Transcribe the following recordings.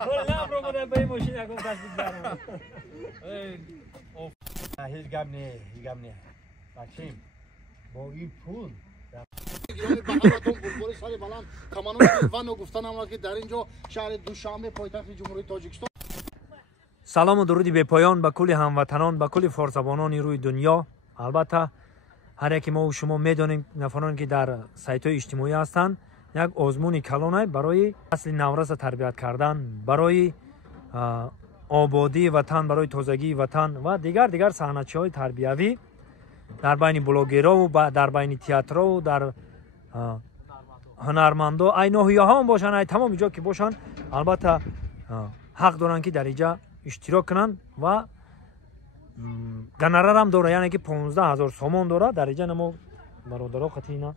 کلا برو بده به ماشین اگه تصدیق دارم هیچ گم نه بچیم با این پول سلام و درودی به پایان به کل هموطنان به کل فارس‌زبانان روی دنیا. البته هر یکی ما و شما میدونیم نفرانی که در سایت‌های اجتماعی هستند یک آزمون کلان برای اصل نورس تربیت کردن، برای آبادی وطن، برای تازگی وطن و دیگر صحنه‌چی‌های تربیوی در بین بلاگرها و در بین تئاترها و در هنرمندا ای ناحیه‌ها هم باشن، ای تمام جا که باشن، البته حق دارن که در اینجا اشتراک کنن و گنرر هم داره، یعنی که 15000 سومان داره در اینجا. نمو برادرها قطعینا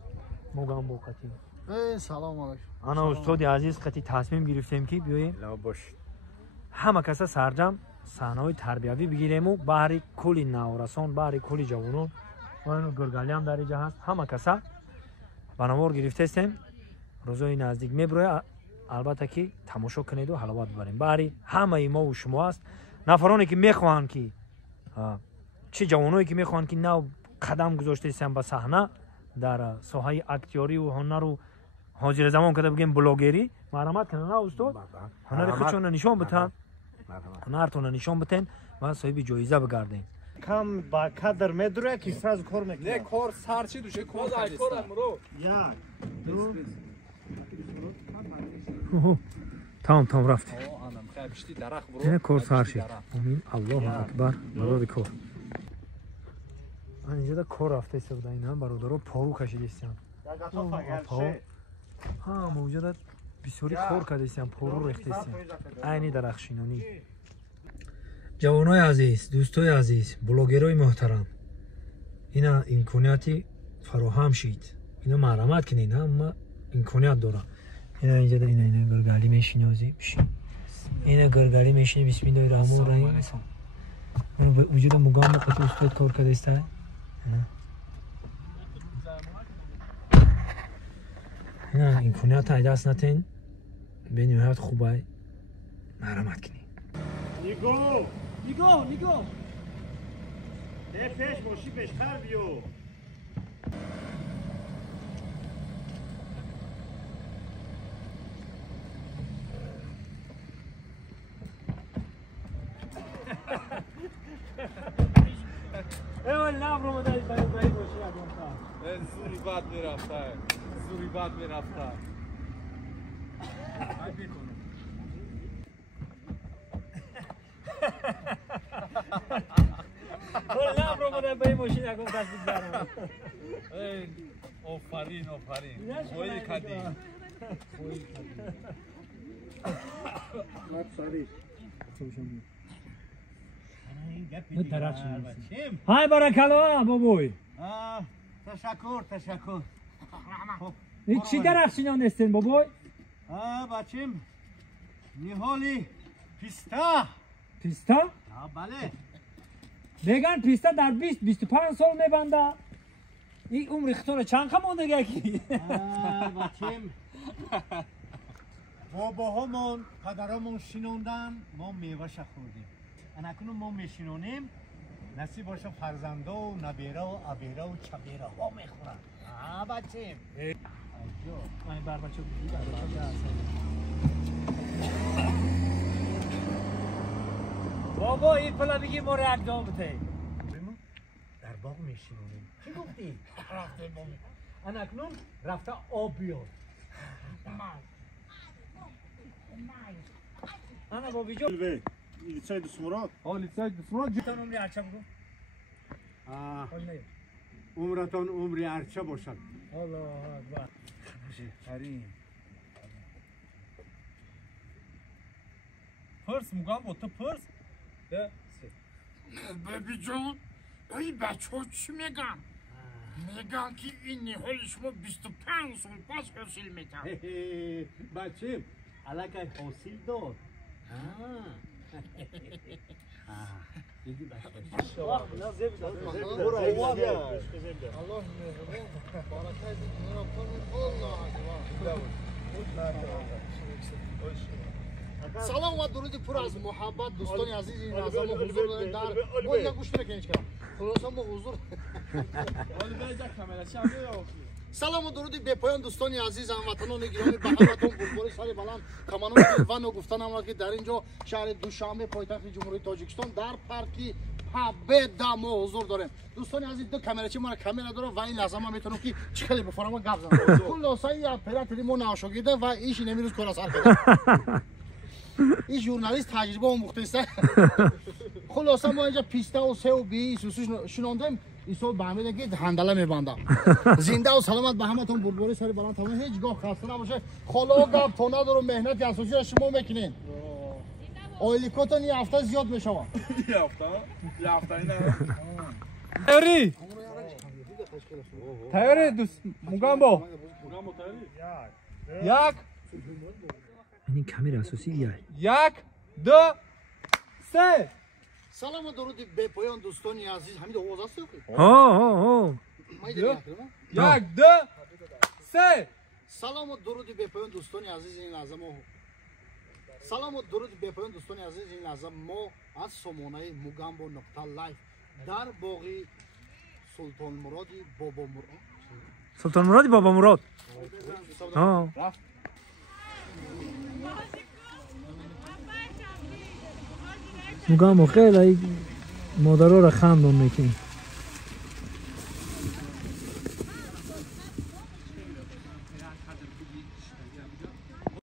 موگم با قطعی سلام علیکم. انا استاد عزیز قطعی تصمیم گرفتیم که بیاییم همه کسا سرجم صحنه‌های تربیوی بگیریم و بهر کل نورسان، بهر کل جوانان و اینو گرگالی هم در اینجا هست، همه کسا بنوار گرفته استیم روزای نزدیک میبروه. البته که تماشا کنید و حلاوت ببریم. بهر همه ما و شما است، نفرانی که میخوان که چه جوانایی که میخوان که نو قدم گذاشته استیم به صحنه در ساحه اکتیاری و هنر و حاضر زمان کده بگیم بلاگری مرحمت کنن. نه استاد هنر خودشون نشون بدن، هنرتون نشون بدن و صاحب جایزه بگردین. کم با کادر میدره که سراز کار میکنه. نه کار سرچی دوشه کار کردی. یک دو تمام رفت. آنم خیبشتی درخت برو. نه کار سرشید. امین الله اکبر. برای کار. اینجا دا کار رفته است بود. اینا برادرها پارو کشیده استن. ها موجود بسیاری کار کرده استن، پارو ریخته استن. عینی درخشینانی. جوانای عزیز، دوستای عزیز، بلاگرای محترم، اینا امکاناتی فراهم شید. اینا مرحمت کنین، اما امکانات داره. اینا اینجا دا اینا گرگالی میشینازی بشین. اینا گرگالی میشینه. بسم الله الرحمن الرحیم. من وجود مقام قطع استاد کار کرده است. اینا امکانات های دست نتین به نهایت خوبه مرحمت کنین. نیگو ده پیش باشی پیشتر بیو. نه برو مداری باید باشی زوری بد میرفته. زوری بد میرفته. نه برو مداری به ماشین اگه تصدیق دارم. آفرین خویی کردی. های برکلا بابوی. تشکر. چی درخشینان هستین بابوی؟ بچیم نهالی پیستا. پیستا؟ بله. بگن پیستا در 20-25 سال میبنده. این عمر خطور چند خمونده گکی؟ بچیم باباهامون پدرامون شینوندن، ما میوهش خوردیم. انکنون ما میشینونیم، نصیب باشه فرزندا و نبیره و عبیره و چبیره ها میخورن. بچیم من بر بچه بودی بابا این پلا بگی ما رو اقدام بته در باغ میشینونیم. چی گفتی؟ رفتیم انکنون رفته آب بیار. انا بابی جو لیسای دسمراد. لیسای دسمراد جتان عمری ارچه بگو. عمرتان عمری ارچه باشد. الله اکبر. فرین پرس مگم با تو پرس؟ ببی جان ای بچه ها چی میگن؟ میگن که این نهال شما 25 سال پس حاصل میتن. بچیم علاقه حاصل داد. دیدی بچه الله مهربان برکت دنیا کنه. الله اکبر. سلام و درود پر از محبت دوستان عزیز این نظام حضور داریم در ما اینا گوش نکنید کنم خلاصا ما حضور سلام و درود به پایان دوستان عزیز هموطنان گرامی به همتون بلبل سر بلند کمانان ون و گفتن هم که در اینجا شهر دوشنبه پایتخت جمهوری تاجیکستان در پارکی پابدا ما حضور داریم دوستان عزیز دو کامراچی ما کامرا داره و این لحظه ما میتونم که چخلی بفرما گپ بزنم خلاصا یا اپراتوری ما ناشاگرده و ایش نمیروز کار سر کرده این ژورنالیست تجربه و مختصر خلاصا ما اینجا پیسته و سه و بی سوسو شنوندیم این سال به همه دیگه هندله میبندم زنده و سلامت به همتون بلبلی سر بلند تمام هیچ گاه خسته نباشه خلا گپ تو ندارم مهنت اساسی را شما میکنین اویلیکوتون یه هفته زیاد میشه یه هفته اینه تیاری تیاری دوست موگامبو یک این کامera اساسی یک دو سه سلام و درود به پایان دوستان عزیز حمید آواز هست یک دو سه سلام و درود به پایان دوستان عزیز این لحظه ما سلام و درود به پایان دوستان عزیز این لحظه ما از سامانه موگامبو نقطه لایف در باغی سلطان مرادی بابا مراد سلطان مرادی بابا مراد موگامبو خیلی مادرها را خندان میکنی